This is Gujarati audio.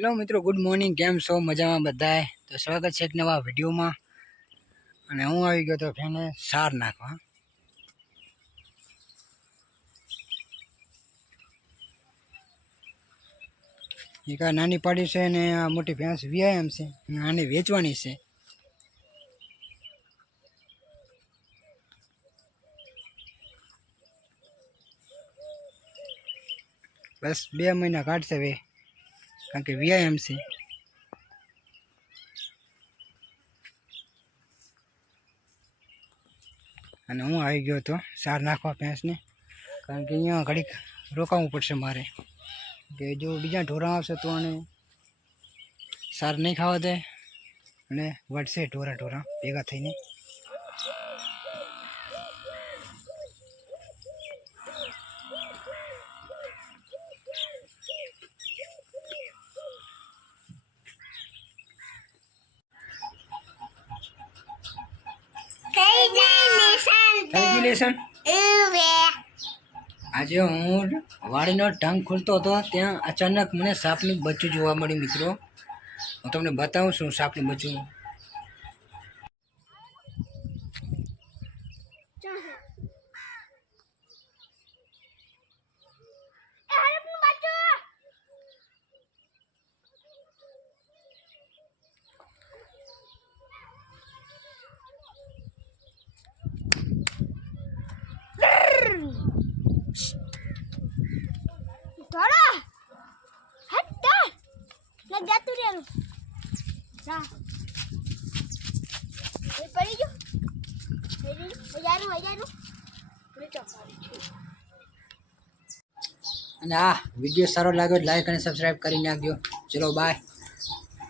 હેલો મિત્રો, ગુડ મોર્નિંગ. કેમ છો? મજામાં બધાય? તો સ્વાગત છે એક નવા વિડીયોમાં. અને હું આવી ગયો તો ફેને સાર નાખવા. એક આ નાની પાડી છે અને આ મોટી ભેંસ વ્યાયામ છે અને આને વેચવાની છે. બસ 2 મહિના કાઢશે હવે, કારણ કે વ્યાયામ છે. અને હું આવી ગયો હતો સાર નાખવા ભેંસને, કારણ કે અહીંયા ઘડીક રોકાવું પડશે મારે, કે જો બીજા ઢોરા આવશે તો આને સાર નહીં ખાવા દે અને વળશે ઢોરા ભેગા થઈને. આજે હું વાડીનો ઢંગ ખોલતો હતો, ત્યાં અચાનક મને સાપનું બચ્ચું જોવા મળ્યું. મિત્રો, હું તમને બતાવું છું સાપનું બચ્ચું. થોડા હટ ના જાતું રેલું જા એ પડી ગયો હજારનું અને આ વિડીયો સારો લાગ્યો લાઈક અને સબસ્ક્રાઈબ કરી નાખજો. ચલો બાય.